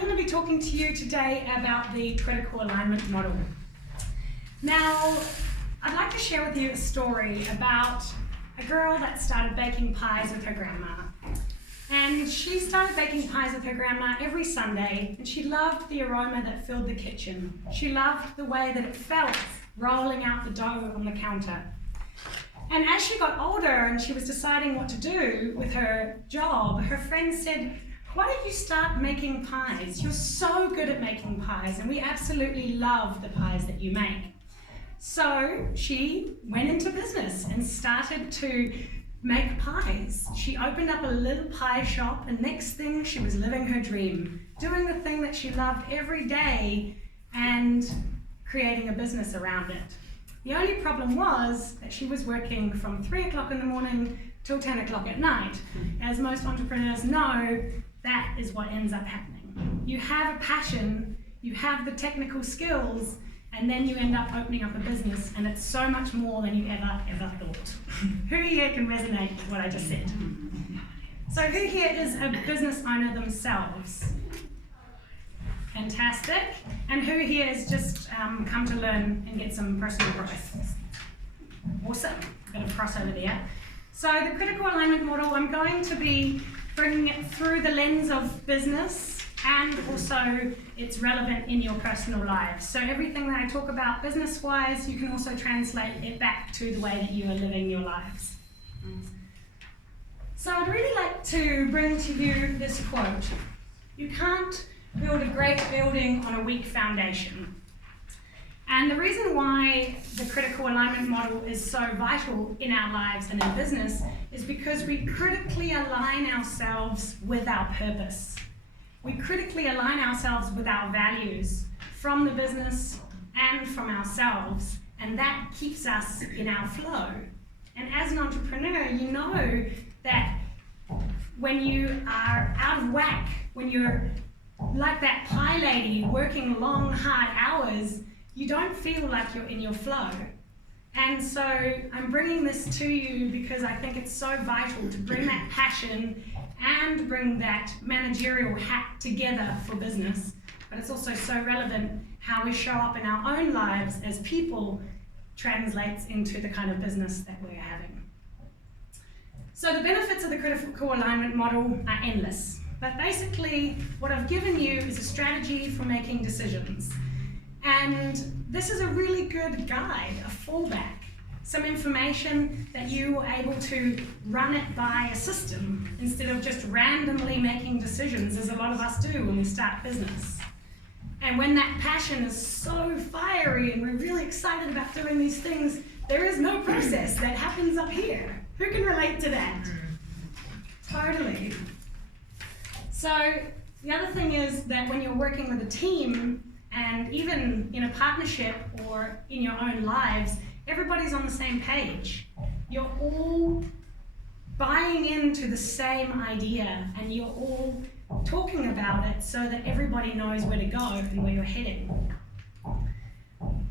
going to be talking to you today about the critical alignment model. Now, I'd like to share with you a story about a girl that started baking pies with her grandma. And she started baking pies with her grandma every Sunday, and she loved the aroma that filled the kitchen. She loved the way that it felt rolling out the dough on the counter. And as she got older and she was deciding what to do with her job, her friends said, "Why don't you start making pies? You're so good at making pies, and we absolutely love the pies that you make." So she went into business and started to make pies. She opened up a little pie shop, and next thing she was living her dream, doing the thing that she loved every day and creating a business around it. The only problem was that she was working from 3 o'clock in the morning till 10 o'clock at night. As most entrepreneurs know, that is what ends up happening. You have a passion, you have the technical skills, and then you end up opening up a business, and it's so much more than you ever thought. Who here can resonate with what I just said? So who here is a business owner themselves? Fantastic. And who here has just come to learn and get some personal growth? Awesome. Bit of crossover there. So the critical alignment model, I'm going to be bringing it through the lens of business, and also it's relevant in your personal lives. So everything that I talk about business-wise, you can also translate it back to the way that you are living your lives. So I'd really like to bring to you this quote: "You can't build a great building on a weak foundation." And the reason why the critical alignment model is so vital in our lives and in business is because we critically align ourselves with our purpose. We critically align ourselves with our values from the business and from ourselves, and that keeps us in our flow. And as an entrepreneur, you know that when you are out of whack, when you're like that pie lady working long, hard hours, you don't feel like you're in your flow. And so I'm bringing this to you because I think it's so vital to bring that passion and bring that managerial hat together for business. But it's also so relevant how we show up in our own lives as people translates into the kind of business that we're having. So the benefits of the critical alignment model are endless. But basically, what I've given you is a strategy for making decisions. And this is a really good guide, a fallback, some information that you are able to run it by a system instead of just randomly making decisions, as a lot of us do when we start business. And when that passion is so fiery and we're really excited about doing these things, there is no process that happens up here. Who can relate to that? Totally. So the other thing is that when you're working with a team, and even in a partnership or in your own lives, everybody's on the same page. You're all buying into the same idea, and you're all talking about it so that everybody knows where to go and where you're heading.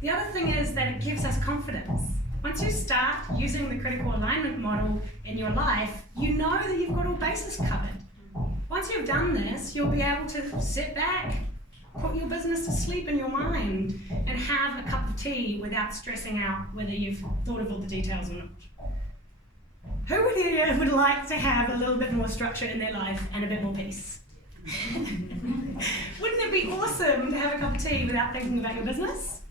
The other thing is that it gives us confidence. Once you start using the critical alignment model in your life, you know that you've got all bases covered. Once you've done this, you'll be able to sit back, put your business to sleep in your mind, and have a cup of tea without stressing out whether you've thought of all the details or not. Who here would like to have a little bit more structure in their life and a bit more peace? Wouldn't it be awesome to have a cup of tea without thinking about your business?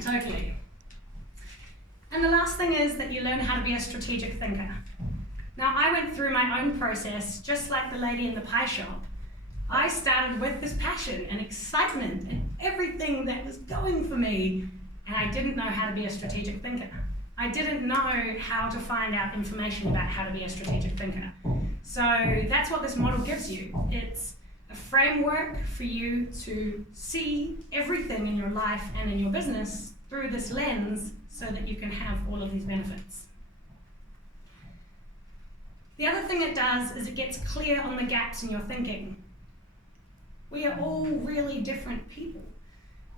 Totally. And the last thing is that you learn how to be a strategic thinker. Now, I went through my own process, just like the lady in the pie shop. I started with this passion and excitement and everything that was going for me, and I didn't know how to be a strategic thinker. I didn't know how to find out information about how to be a strategic thinker. So that's what this model gives you. It's a framework for you to see everything in your life and in your business through this lens so that you can have all of these benefits. The other thing it does is it gets clear on the gaps in your thinking. We are all really different people.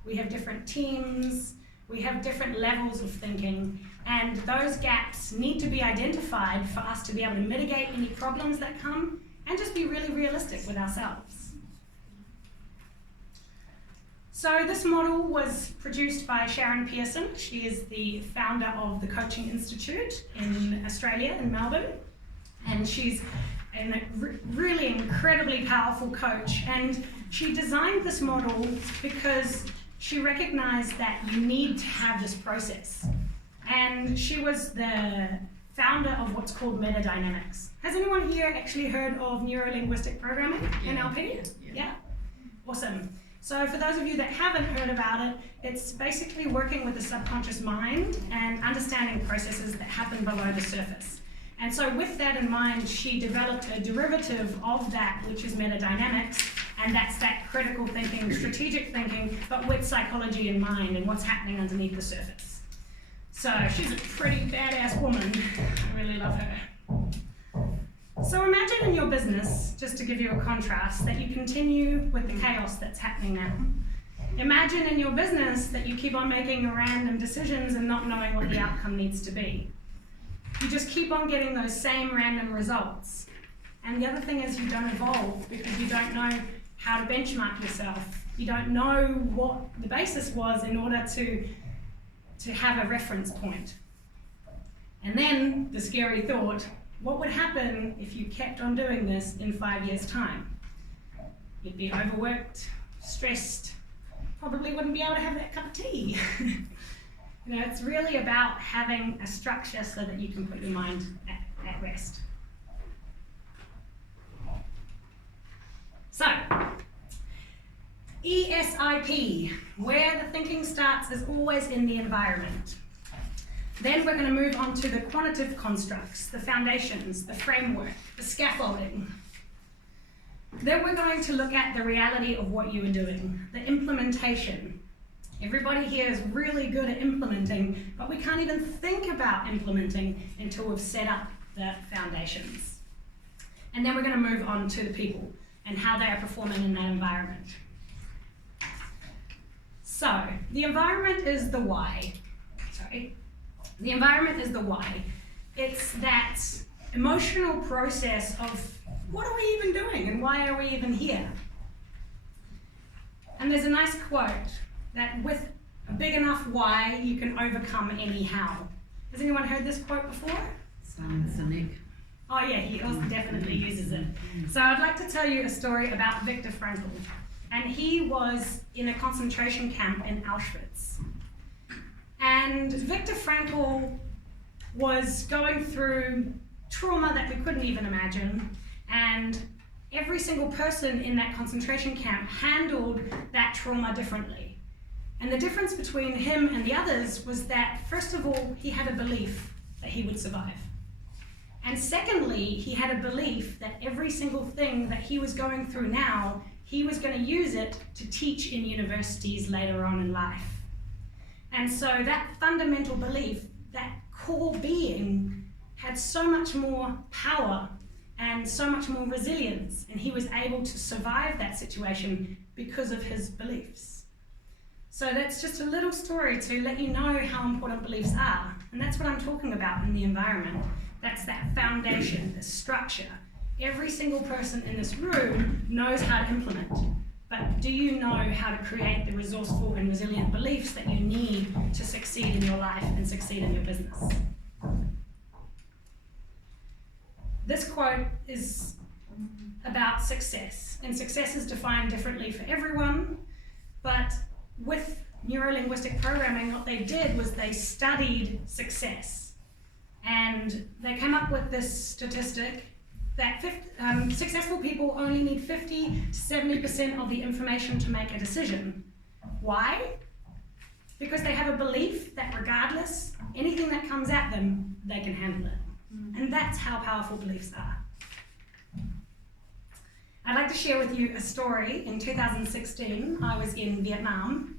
We have different teams, we have different levels of thinking, and those gaps need to be identified for us to be able to mitigate any problems that come and just be really realistic with ourselves. So this model was produced by Sharon Pearson. She is the founder of the Coaching Institute in Australia, in Melbourne. And she's a really incredibly powerful coach. And she designed this model because she recognized that you need to have this process. And she was the founder of what's called metadynamics. Has anyone here actually heard of neuro-linguistic programming, NLP? Yeah? Awesome. So for those of you that haven't heard about it, it's basically working with the subconscious mind and understanding processes that happen below the surface. And so with that in mind, she developed a derivative of that, which is metadynamics, and that's that critical thinking, strategic thinking, but with psychology in mind and what's happening underneath the surface. So she's a pretty badass woman. I really love her. So imagine in your business, just to give you a contrast, that you continue with the chaos that's happening now. Imagine in your business that you keep on making random decisions and not knowing what the outcome needs to be. You just keep on getting those same random results. And the other thing is you don't evolve because you don't know how to benchmark yourself. You don't know what the basis was in order to have a reference point. And then the scary thought, what would happen if you kept on doing this in 5 years' time? You'd be overworked, stressed, probably wouldn't be able to have that cup of tea. You know, it's really about having a structure so that you can put your mind at rest. So, ESIP, where the thinking starts is always in the environment. Then we're going to move on to the quantitative constructs, the foundations, the framework, the scaffolding. Then we're going to look at the reality of what you are doing, the implementation. Everybody here is really good at implementing, but we can't even think about implementing until we've set up the foundations. And then we're going to move on to the people and how they are performing in that environment. So, the environment is the why. The environment is the why. It's that emotional process of what are we even doing and why are we even here? And there's a nice quote that with a big enough why, you can overcome any how. Has anyone heard this quote before? Simon Sinek. Oh yeah, he also definitely uses it. So I'd like to tell you a story about Viktor Frankl. And he was in a concentration camp in Auschwitz. And Viktor Frankl was going through trauma that we couldn't even imagine. And every single person in that concentration camp handled that trauma differently. And the difference between him and the others was that, first of all, he had a belief that he would survive. And secondly, he had a belief that every single thing that he was going through now, he was going to use it to teach in universities later on in life. And so that fundamental belief, that core being, had so much more power and so much more resilience, and he was able to survive that situation because of his beliefs. So that's just a little story to let you know how important beliefs are, and that's what I'm talking about in the environment. That's that foundation, the structure. Every single person in this room knows how to implement, but do you know how to create the resourceful and resilient beliefs that you need to succeed in your life and succeed in your business? This quote is about success, and success is defined differently for everyone, but with neuro-linguistic programming, what they did was they studied success, and they came up with this statistic that successful people only need 50 to 70% of the information to make a decision. Why? Because they have a belief that regardless, anything that comes at them, they can handle it. And that's how powerful beliefs are. I'd like to share with you a story. In 2016, I was in Vietnam,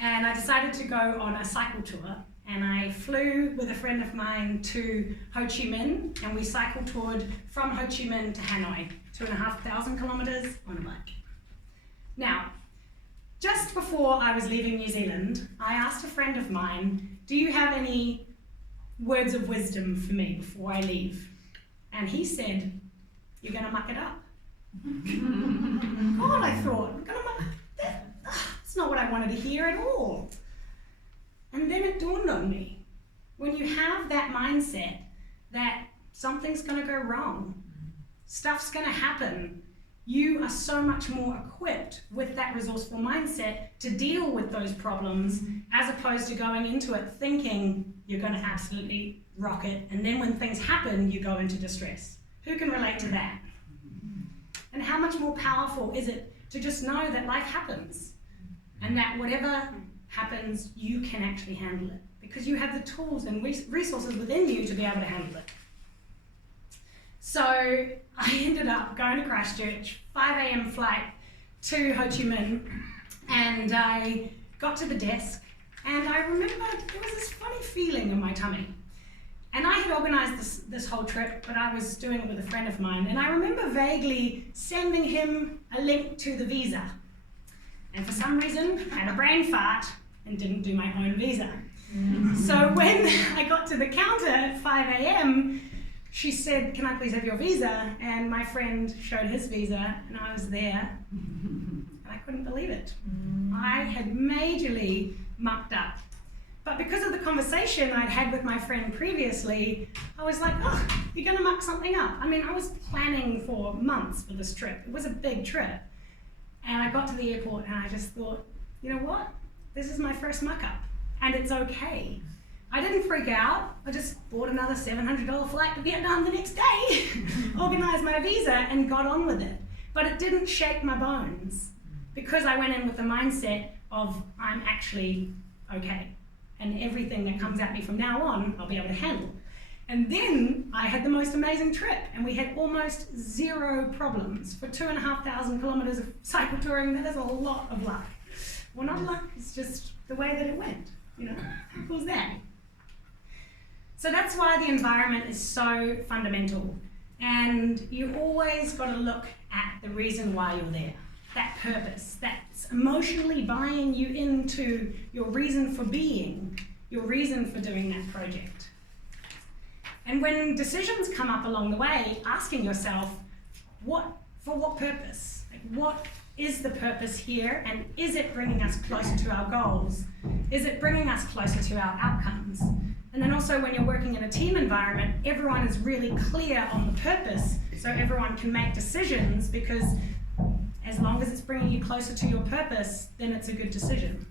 and I decided to go on a cycle tour. And I flew with a friend of mine to Ho Chi Minh, and we cycle toured from Ho Chi Minh to Hanoi, 2,500 kilometers on a bike. Now, just before I was leaving New Zealand, I asked a friend of mine, do you have any words of wisdom for me before I leave? And he said, you're gonna muck it up. God, I thought, I'm gonna muck it up. That's not what I I wanted to hear at all. And then it dawned on me, when you have that mindset that something's going to go wrong, stuff's going to happen, you are so much more equipped with that resourceful mindset to deal with those problems, as opposed to going into it thinking you're going to absolutely rock it, and then when things happen, you go into distress. Who can relate to that? And how much more powerful is it to just know that life happens, and that whatever happens, you can actually handle it, because you have the tools and resources within you to be able to handle it. So I ended up going to Christchurch, 5 a.m. flight to Ho Chi Minh, and I got to the desk, and I remember there was this funny feeling in my tummy. And I had organised this whole trip, but I was doing it with a friend of mine, and I remember vaguely sending him a link to the visa. And for some reason, I had a brain fart and didn't do my own visa. So when I got to the counter at 5 a.m., she said, "Can I please have your visa?" And my friend showed his visa, and I was there, and I couldn't believe it. I had majorly mucked up. But because of the conversation I'd had with my friend previously, I was like, oh, you're going to muck something up. I mean, I was planning for months for this trip. It was a big trip. And I got to the airport, and I just thought, you know what? This is my first muck up, and it's okay. I didn't freak out. I just bought another $700 flight to Vietnam the next day, organised my visa, and got on with it. But it didn't shake my bones, because I went in with the mindset of, I'm actually okay, and everything that comes at me from now on, I'll be able to handle. And then I had the most amazing trip, and we had almost zero problems. For 2,500 kilometers of cycle touring, that is a lot of luck. Well, not luck, it's just the way that it went, you know? How cool is that? So that's why the environment is so fundamental. And you always got to look at the reason why you're there. That purpose, that's emotionally buying you into your reason for being, your reason for doing that project. And when decisions come up along the way, asking yourself, for what purpose? Like, what is the purpose here, and is it bringing us closer to our goals? Is it bringing us closer to our outcomes? And then also when you're working in a team environment, everyone is really clear on the purpose, so everyone can make decisions, because as long as it's bringing you closer to your purpose, then it's a good decision.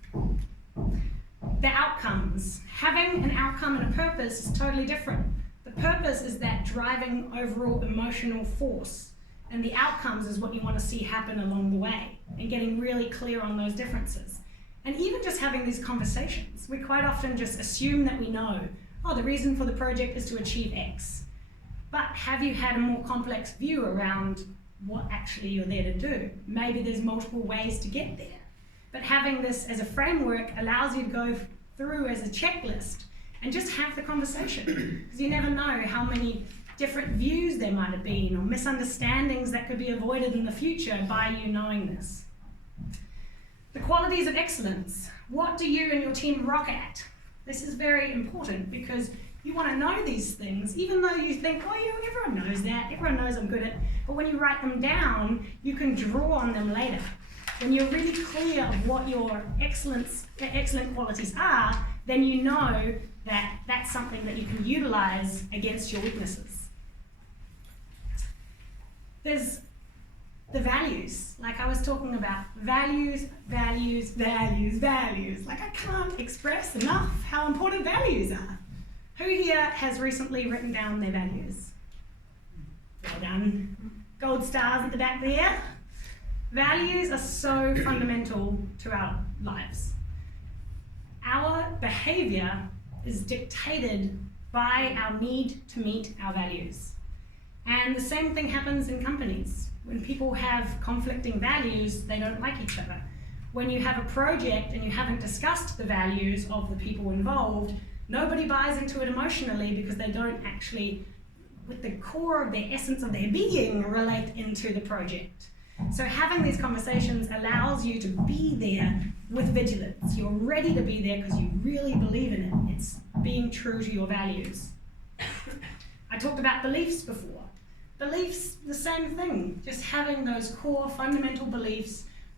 The outcomes. Having an outcome and a purpose is totally different. The purpose is that driving overall emotional force, and the outcomes is what you want to see happen along the way, and getting really clear on those differences. And even just having these conversations, we quite often just assume that we know, oh, the reason for the project is to achieve X. But have you had a more complex view around what actually you're there to do? Maybe there's multiple ways to get there. But having this as a framework allows you to go through as a checklist and just have the conversation. Because you never know how many different views there might have been, or misunderstandings that could be avoided in the future by you knowing this. The qualities of excellence. What do you and your team rock at? This is very important, because you want to know these things, even though you think, oh, everyone knows that, everyone knows I'm good at, but when you write them down, you can draw on them later. When you're really clear of what your excellent qualities are, then you know that that's something that you can utilize against your weaknesses. There's the values, like I was talking about. Values, values, values, values. Like, I can't express enough how important values are. Who here has recently written down their values? Well done. Gold stars at the back there. Values are so fundamental to our lives. Our behavior is dictated by our need to meet our values. And the same thing happens in companies. When people have conflicting values, they don't like each other. When you have a project and you haven't discussed the values of the people involved, nobody buys into it emotionally, because they don't actually, with the core of their essence of their being, relate into the project. So having these conversations allows you to be there with vigilance. You're ready to be there because you really believe in it. It's being true to your values. I talked about beliefs before. Beliefs, the same thing. Just having those core fundamental beliefs